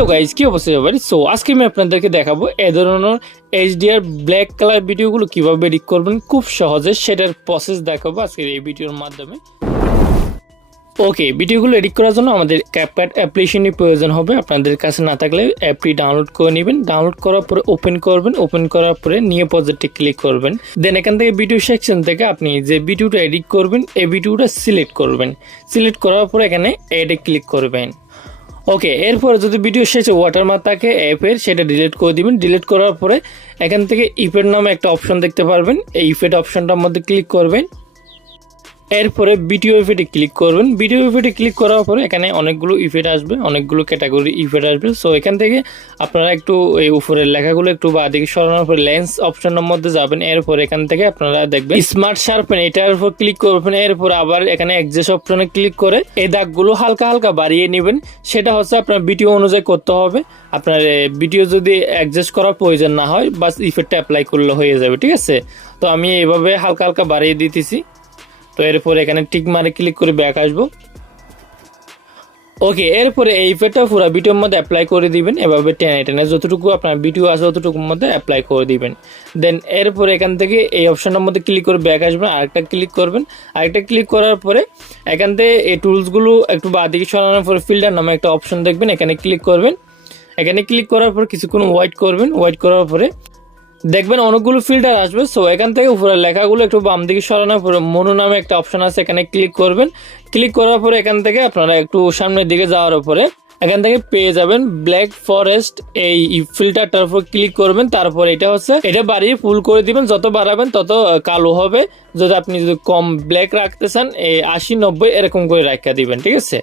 Hello guys, কি অবস্থা সবার? সো আজকে আমি আপনাদেরকে দেখাবো এই ধরনের HDR ব্ল্যাক কালার ভিডিওগুলো কিভাবে এডিট করবেন খুব সহজে, সেটার প্রসেস দেখাবো আজকের এই ভিডিওর মাধ্যমে। ওকে, ভিডিওগুলো এডিট করার জন্য আমাদের CapCut অ্যাপ্লিকেশনের প্রয়োজন হবে। আপনাদের কাছে না থাকলে অ্যাপটি ডাউনলোড করে নেবেন। ডাউনলোড করার পরে ওপেন করবেন। ওপেন করার পরে নিউ প্রজেক্টে ক্লিক করবেন। দেন এখান থেকে ভিডিও সেকশন থেকে আপনি যে ভিডিওটা এডিট করবেন এই ভিডিওটা সিলেক্ট করবেন। সিলেক্ট করার পরে এখানে এডে ক্লিক করবেন। ওকে, এরপরে যদি ভিডিও শেষে ওয়াটারমার্ক থাকে অ্যাপের, সেটা ডিলিট করে দিবেন। ডিলিট করার পরে এখান থেকে ইফেক্ট নামে একটা অপশন দেখতে পারবেন। এই ইফেক্ট অপশনটার মধ্যে ক্লিক করবেন। এরপরে ভিডিও ইফেক্টে ক্লিক করবেন। ভিডিও ইফেক্টে ক্লিক করার পরে এখানে অনেকগুলো ইফেক্ট আসবে, অনেকগুলো ক্যাটাগরি ইফেক্ট আসবে। সো এখান থেকে আপনারা একটু এই উপরের লেখাগুলো একটু বাঁদিকে সরানোর পরে লেন্স অপশনের মধ্যে যাবেন। এরপর এখান থেকে আপনারা দেখবেন স্মার্ট শার্পেন, এটার উপর ক্লিক করবেন। এরপর আবার এখানে অ্যাডজাস্ট অপশনে ক্লিক করে এই দাগগুলো হালকা হালকা বাড়িয়ে নেবেন। সেটা হচ্ছে আপনার ভিডিও অনুযায়ী করতে হবে। আপনার ভিডিও যদি অ্যাডজাস্ট করার প্রয়োজন না হয়, বাস ইফেক্টটা অ্যাপ্লাই করলে হয়ে যাবে, ঠিক আছে? তো আমি এইভাবে হালকা হালকা বাড়িয়ে দিতেছি। তো এরপর এখানে টিক মারে ক্লিক করে ব্যাক আসবো। ওকে, এরপরে এই ইফেক্টটা পুরো ভিডিওর মধ্যে অ্যাপ্লাই করে দিবেন। এভাবে টেনে টেনে যতটুকু আপনার ভিডিও আছে ততটুকুর মধ্যে অ্যাপ্লাই করে দিবেন। দেন এরপরে এখান থেকে এই অপশনটার মধ্যে ক্লিক করে ব্যাক আসবেন। আরেকটা ক্লিক করবেন। আরেকটা ক্লিক করার পরে এখান থেকে এই টুলসগুলো একটু বাঁদিকে সরানোর পরে ফিল্টার নামে একটা অপশন দেখবেন, এখানে ক্লিক করবেন। এখানে ক্লিক করার পর কিছুক্ষণ ওয়েট করবেন। ওয়েট করার পরে দেখবেন অনেকগুলো ফিল্টার আসবে। সো এখান থেকে উপরে লেখাগুলো একটু বাম দিকে সরানোর পরে মনো নামে একটা অপশন আছে, এখানে ক্লিক করবেন। ক্লিক করার পরে এখান থেকে আপনারা একটু সামনের দিকে যাওয়ার পরে এখান থেকে পেয়ে যাবেন ব্ল্যাক ফরেস্ট, এই ফিল্টারটার উপর ক্লিক করবেন। তারপর এটা বাড়িয়ে ফুল করে দিবেন। যত বাড়াবেন তত কালো হবে। যদি কম ব্ল্যাক রাখতে চান, এই 80-90 এরকম করে রাখা দিবেন, ঠিক আছে?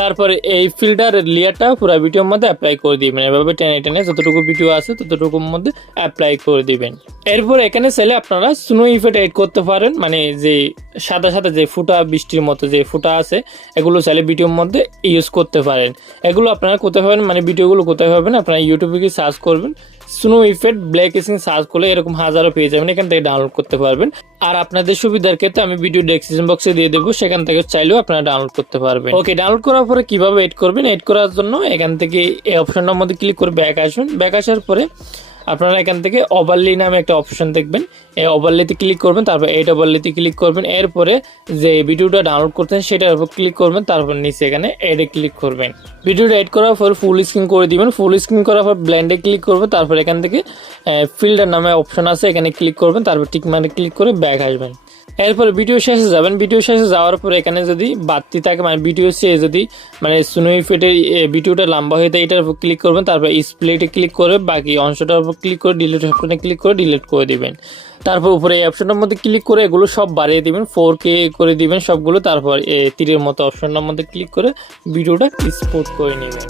তারপরে এই ফিল্টারের লেয়ারটা পুরো ভিডিওর মধ্যে অ্যাপ্লাই করে দিবেন। এভাবে টেনে টেনে যতটুকু ভিডিও আছে ততটুকুর মধ্যে অ্যাপ্লাই করে দিবেন। এরপর এখানে চাইলে আপনারা স্নো ইফেক্ট এড করতে পারেন, মানে যে সাদা সাদা যে ফুটা বৃষ্টির মতো যে ফুটা আছে এগুলো চাইলে ভিডিওর মধ্যে ইউজ করতে পারেন। এগুলো আপনারা কোথায় পাবেন, মানে ভিডিওগুলো কোথায় পাবেন, আপনারা ইউটিউবে গিয়ে সার্চ করবেন snow effect black screen, search করলে এরকম হাজারো পেয়ে যাবেন। এখান থেকে ডাউনলোড করতে পারবেন। আর আপনাদের সুবিধার ক্ষেত্রে আমি ভিডিও ডেসক্রিপশন বক্সে দিয়ে দেবো, সেখান থেকে চাইলেও আপনারা ডাউনলোড করতে পারবেন। ওকে, ডাউনলোড করার পরে কিভাবে এড করবেন, এড করার জন্য এখান থেকে এই অপশনটার মধ্যে ক্লিক করে ব্যাক আসবেন। ব্যাক আসার পরে আপনারা এখান থেকে ওভারলি নামে একটা অপশন দেখবেন, এই ওভারলিতে ক্লিক করবেন। তারপর এই ওভারলিতে ক্লিক করবেন। এরপরে যে ভিডিওটা ডাউনলোড করতেন সেটার উপর ক্লিক করবেন। তারপর নিচে এখানে এডে ক্লিক করবেন। ভিডিওটা এড করার পর ফুল স্ক্রিন করে দিবেন। ফুল স্ক্রিন করার পর ব্লেন্ডে ক্লিক করবেন। তারপর এখান থেকে ফিল্টার নামে অপশন আছে, এখানে ক্লিক করবেন। তারপর টিক মারে ক্লিক করে ব্যাক আসবেন। এরপরে ভিডিও শেষে যাবেন। ভিডিও শেষে যাওয়ার পর এখানে যদি বাড়তি থাকে, মানে ভিডিও শেষে যদি মানে স্নো ইফেক্টের ভিডিওটা লম্বা হয়ে যায়, এটার উপর ক্লিক করবেন। তারপর স্প্লিটে ক্লিক করে বাকি অংশটার উপর ক্লিক করে ডিলিট অপশনে ক্লিক করে ডিলিট করে দিবেন। তারপর উপরে এই অপশনটার মধ্যে ক্লিক করে এগুলো সব বাড়িয়ে দিবেন, 4K করে দিবেন সবগুলো। তারপর তীরের মতো অপশনটার মধ্যে ক্লিক করে ভিডিওটা এক্সপোর্ট করে নেবেন।